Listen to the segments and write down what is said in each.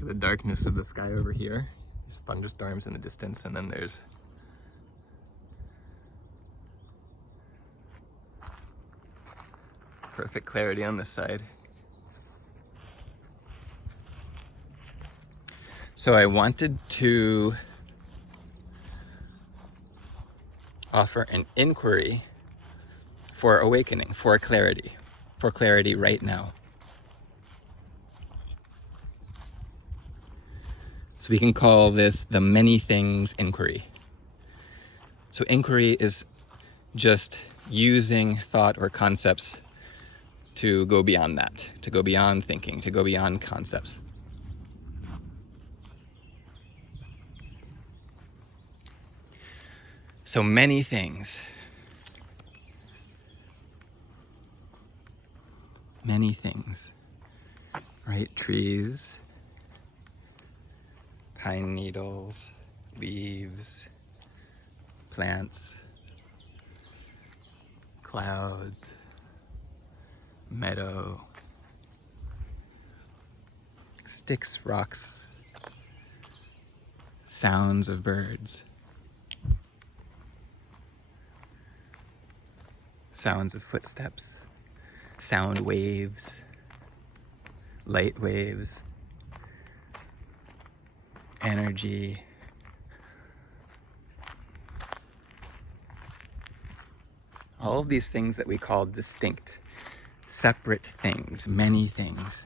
Look at the darkness of the sky over here. There's thunderstorms in the distance, and then there's perfect clarity on this side. So I wanted to offer an inquiry for awakening, for clarity right now. So we can call this the many things inquiry. So inquiry is just using thought or concepts to go beyond that, to go beyond thinking, to go beyond concepts. So many things. Many things, right? Trees, pine needles, leaves, plants, clouds, meadow, sticks, rocks, sounds of birds, sounds of footsteps, sound waves, light waves, energy, all of these things that we call distinct, separate things, many things,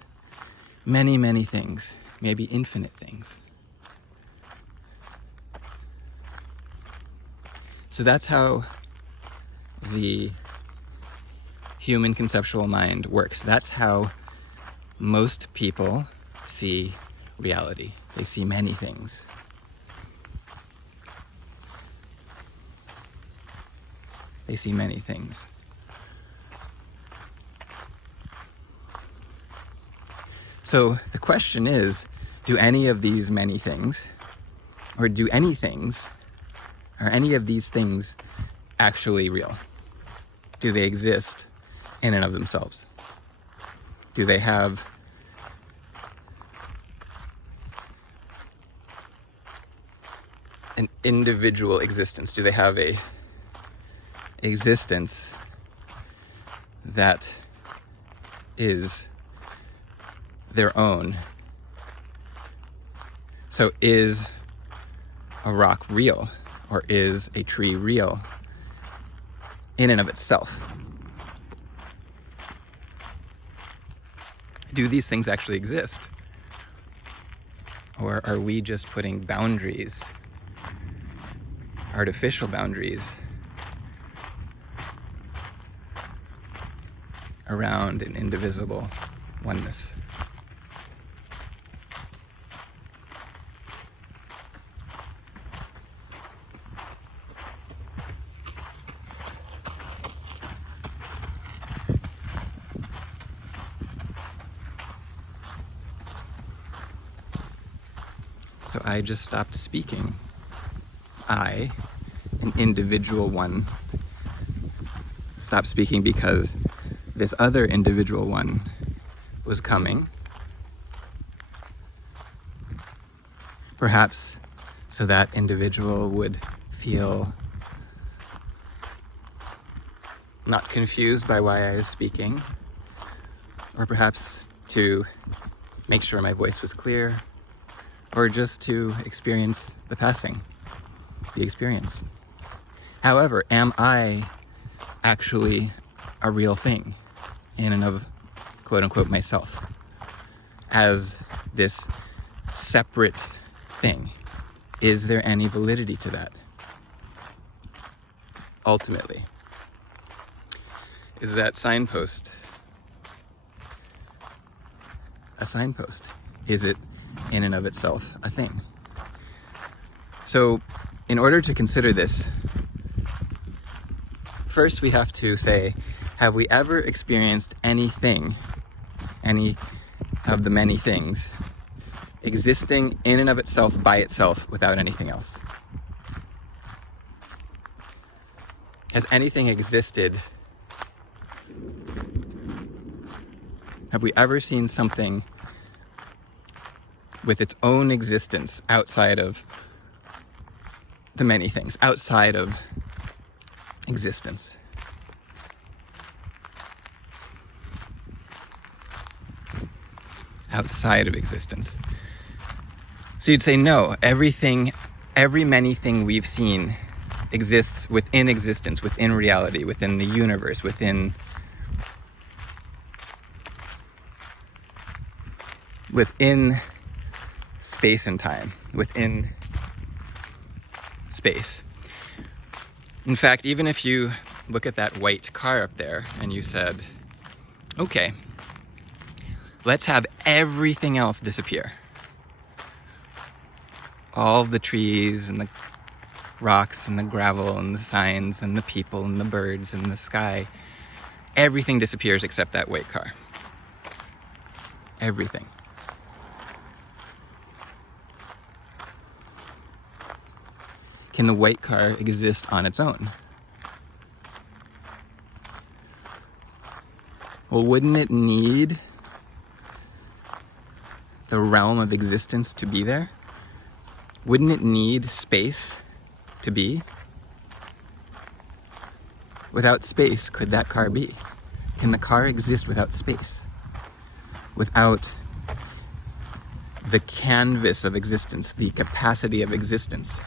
many things, maybe infinite things. So that's how the human conceptual mind works. That's how most people see reality. They see many things. They see many things. So the question is, do any of these many things, or do any things, are any of these things actually real? Do they exist in and of themselves? Do they have an individual existence? Do they have a existence that is their own? So is a rock real, or is a tree real in and of itself? Do these things actually exist? Or are we just putting boundaries, artificial boundaries, around an indivisible oneness? So I just stopped speaking. I, an individual one, stopped speaking because this other individual one was coming. Perhaps so that individual would feel not confused by why I was speaking, or perhaps to make sure my voice was clear, or just to experience the passing, the experience. However, am I actually a real thing in and of, quote unquote, myself, as this separate thing? Is there any validity to that? Ultimately, is that signpost a signpost? Is it in and of itself a thing? So in order to consider this, first we have to say, have we ever experienced anything, any of the many things, existing in and of itself by itself without anything else? Has anything existed? Have we ever seen something with its own existence outside of the many things, outside of existence. Outside of existence. So you'd say, no, every many thing we've seen exists within existence, within reality, within the universe, within space and time, within space. In fact, even if you look at that white car up there and you said, okay, let's have everything else disappear. All the trees and the rocks and the gravel and the signs and the people and the birds and the sky, everything disappears except that white car. Everything. Can the white car exist on its own? Well, wouldn't it need the realm of existence to be there? Wouldn't it need space to be? Without space, could that car be? Can the car exist without space? Without the canvas of existence, the capacity of existence?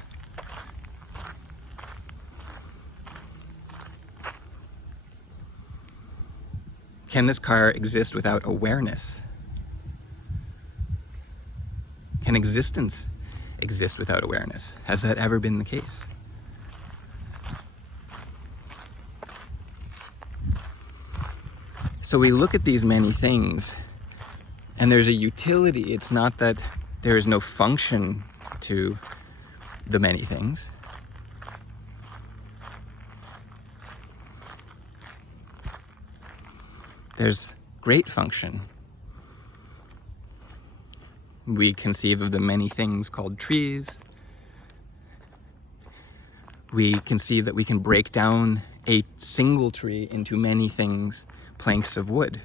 Can this car exist without awareness? Can existence exist without awareness? Has that ever been the case? So we look at these many things, and there's a utility. It's not that there is no function to the many things. There's great function. We conceive of the many things called trees. We conceive that we can break down a single tree into many things, planks of wood.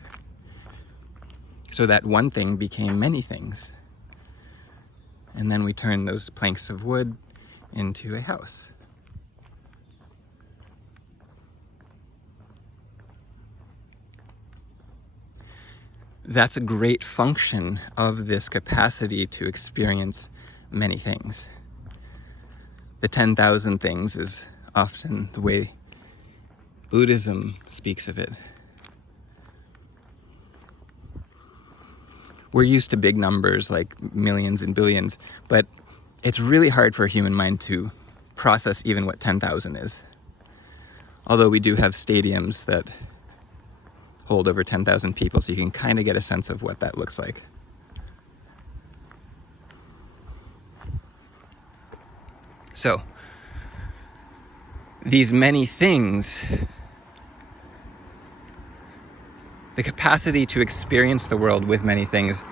So that one thing became many things. And then we turn those planks of wood into a house. That's a great function of this capacity to experience many things. The 10,000 things is often the way Buddhism speaks of it. We're used to big numbers like millions and billions, but it's really hard for a human mind to process even what 10,000 is. Although we do have stadiums that hold over 10,000 people, so you can kind of get a sense of what that looks like. So, these many things, the capacity to experience the world with many things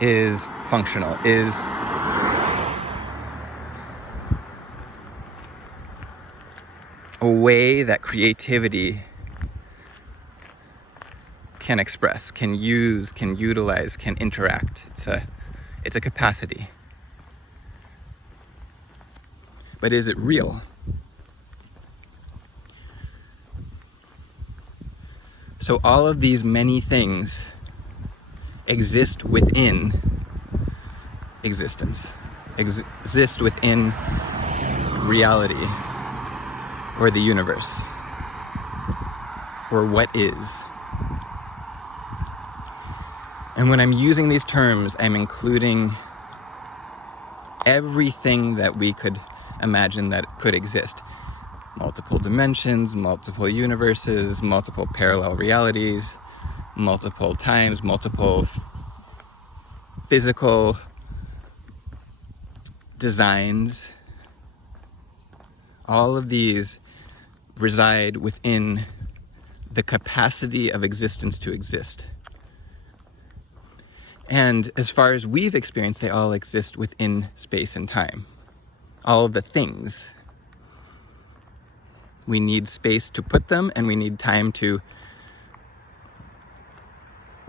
is functional, is a way that creativity can express, can use, can utilize, can interact. It's a capacity. But is it real? So all of these many things exist within existence, exist within reality, or the universe, or what is. And when I'm using these terms, I'm including everything that we could imagine that could exist. Multiple dimensions, multiple universes, multiple parallel realities, multiple times, multiple physical designs. All of these reside within the capacity of existence to exist. And as far as we've experienced, they all exist within space and time. All of the things. We need space to put them, and we need time to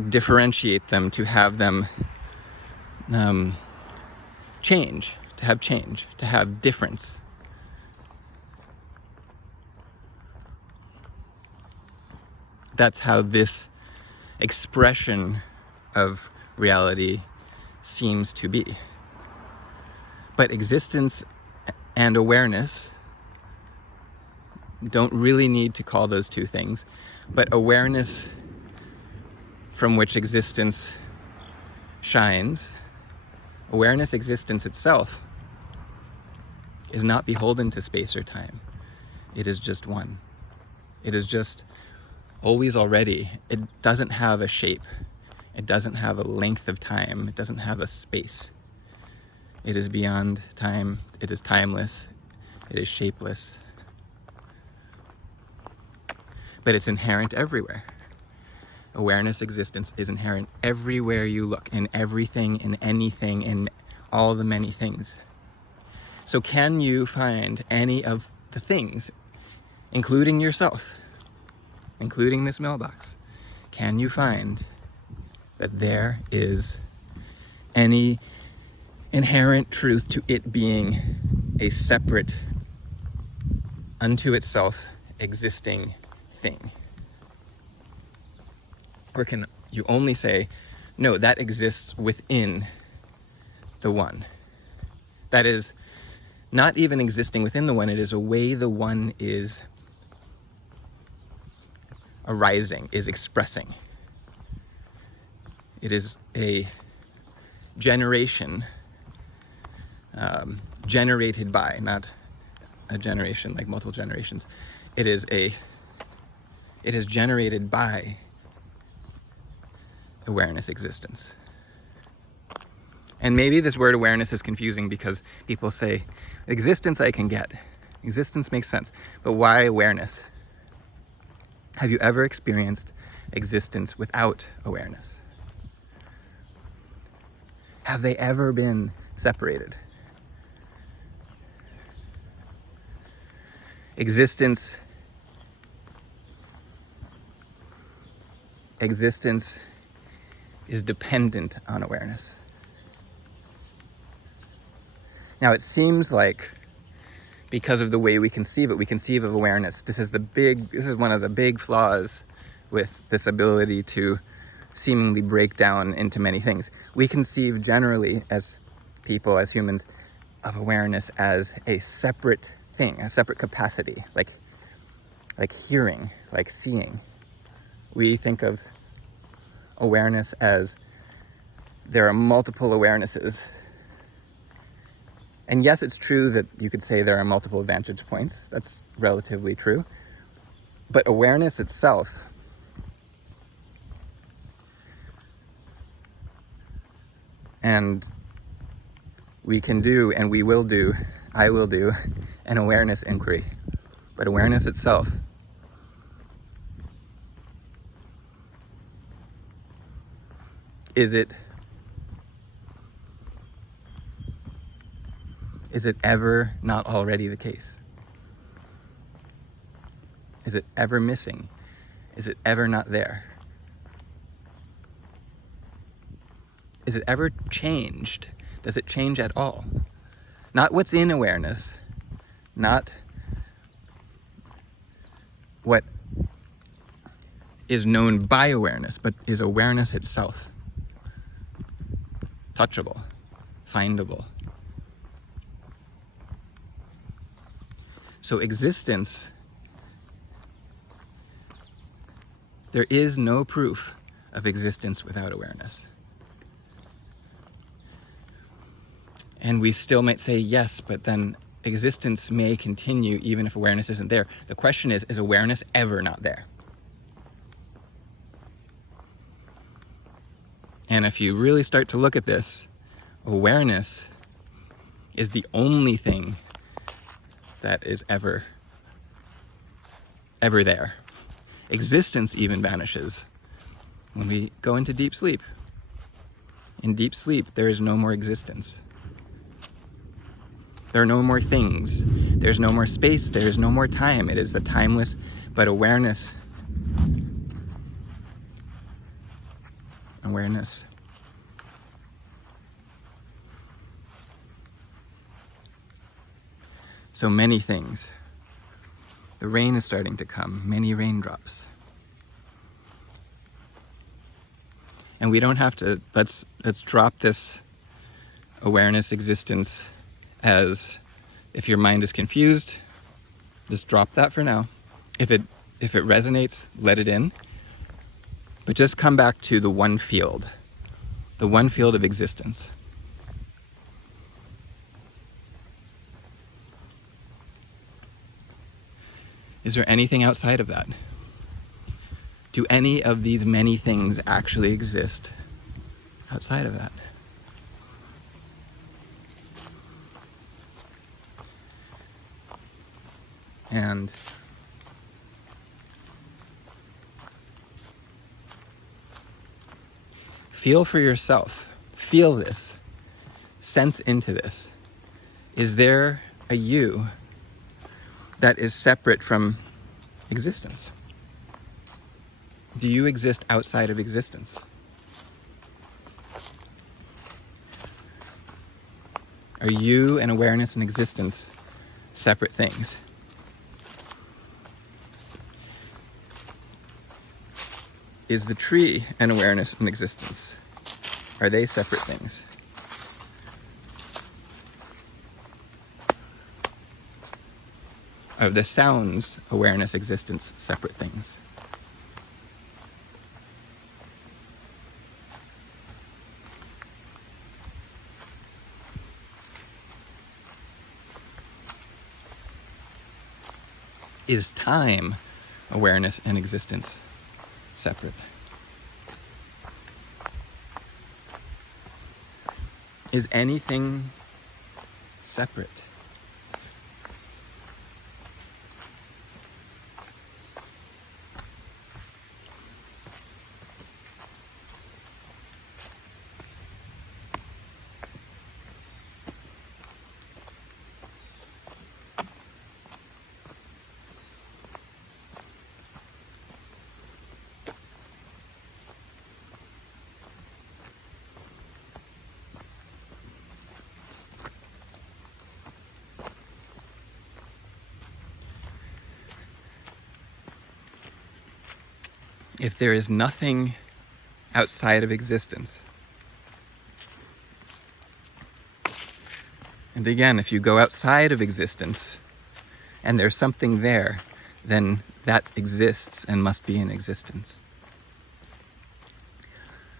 differentiate them, to have them change, to have difference. That's how this expression of reality seems to be. But existence and awareness don't really need to call those two things, but awareness from which existence shines, awareness, existence itself, is not beholden to space or time. It is just one. It is just always already. It doesn't have a shape. It doesn't have a length of time. It doesn't have a space. It is beyond time. It is timeless. It is shapeless. But it's inherent everywhere. Awareness, existence is inherent everywhere you look, in everything, in anything, in all the many things. So can you find any of the things, including yourself, including this mailbox, can you find that there is any inherent truth to it being a separate, unto itself existing thing? Or can you only say, no, that exists within the one? That is not even existing within the one, it is a way the one is arising, is expressing. It is a generation, generated by, not a generation like multiple generations. It is generated by awareness, existence. And maybe this word awareness is confusing because people say, existence I can get. Existence makes sense. But why awareness? Have you ever experienced existence without awareness? Have they ever been separated? Existence is dependent on awareness. Now it seems like, because of the way we conceive it, we conceive of awareness. This is one of the big flaws with this ability to seemingly break down into many things. We conceive generally as people, as humans, of awareness as a separate thing, a separate capacity, like hearing, like seeing. We think of awareness as there are multiple awarenesses. And yes, it's true that you could say there are multiple vantage points. That's relatively true. But awareness itself and we can do, and we will do, I will do, an awareness inquiry. But awareness itself is it ever not already the case? Is it ever missing? Is it ever not there? Is it ever changed? Does it change at all? Not what's in awareness, not what is known by awareness, but is awareness itself touchable, findable. So existence, there is no proof of existence without awareness. And we still might say yes, but then existence may continue even if awareness isn't there. The question is awareness ever not there? And if you really start to look at this, awareness is the only thing that is ever there. Existence even vanishes when we go into deep sleep. In deep sleep, there is no more existence. There are no more things. There's no more space. There's no more time. It is the timeless, but awareness So many things. The rain is starting to come, many raindrops. And we don't have to, let's drop this awareness existence as, if your mind is confused, just drop that for now. If it resonates, let it in. But just come back to the one field of existence. Is there anything outside of that? Do any of these many things actually exist outside of that? And feel for yourself. Feel this. Sense into this. Is there a you that is separate from existence? Do you exist outside of existence? Are you and awareness and existence separate things? Is the tree an awareness and existence? Are they separate things? Are the sounds awareness, existence separate things? Is time awareness and existence separate? Is anything separate? If there is nothing outside of existence, and again, if you go outside of existence and there's something there, then that exists and must be in existence.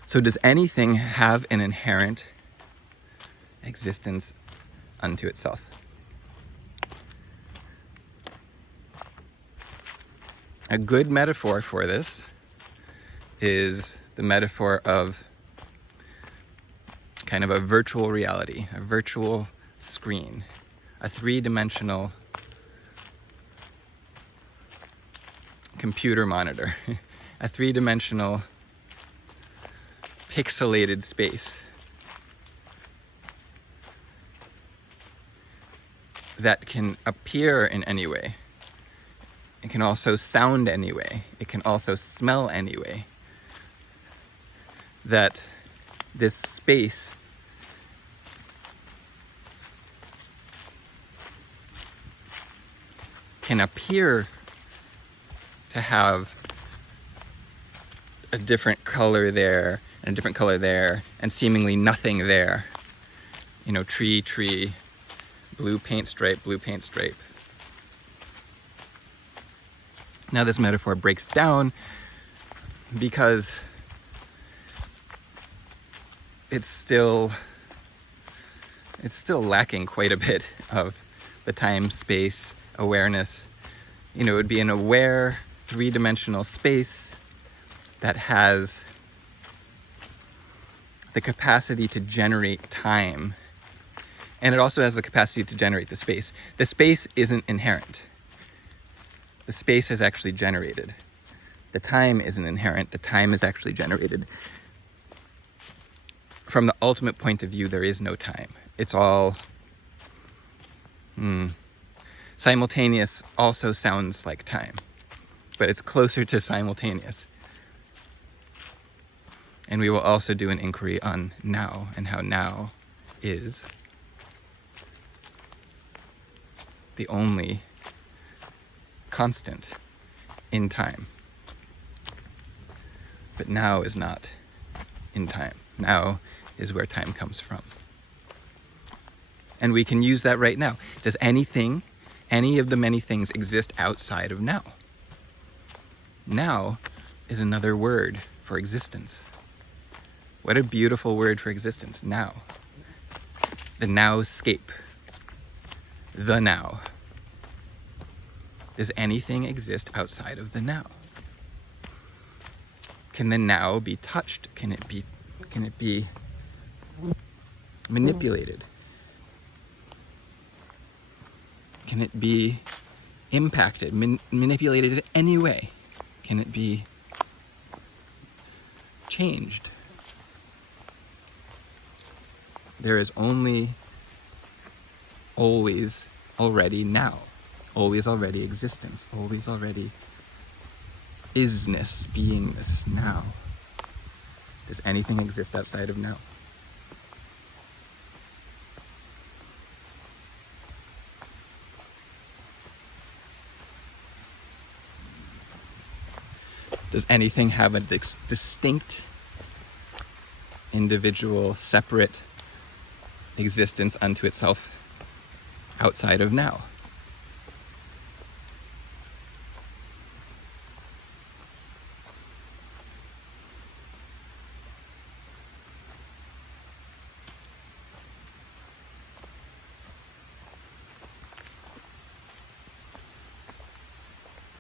So does anything have an inherent existence unto itself? A good metaphor for this is the metaphor of kind of a virtual reality, a virtual screen, a three-dimensional computer monitor, a three-dimensional pixelated space that can appear in any way. It can also sound any way. It can also smell any way. That this space can appear to have a different color there and a different color there and seemingly nothing there. You know, tree, blue paint stripe, blue paint stripe. Now this metaphor breaks down because it's still lacking quite a bit of the time, space, awareness. You know, it would be an aware, three-dimensional space that has the capacity to generate time. And it also has the capacity to generate the space. The space isn't inherent. The space is actually generated. The time isn't inherent. The time is actually generated. From the ultimate point of view, there is no time. It's all simultaneous. Also sounds like time, but it's closer to simultaneous. And we will also do an inquiry on now and how now is. the only constant in time. But now is not in time. Now is where time comes from. And we can use that right now. Does anything, any of the many things, exist outside of now? Now is another word for existence. What a beautiful word for existence, now. The nowscape. The now. Does anything exist outside of the now? Can the now be touched? Can it be manipulated? Can it be impacted, manipulated in any way? Can it be changed? There is only always already now, always already existence, always already isness, beingness now. Does anything exist outside of now? Does anything have a distinct, individual, separate existence unto itself outside of now?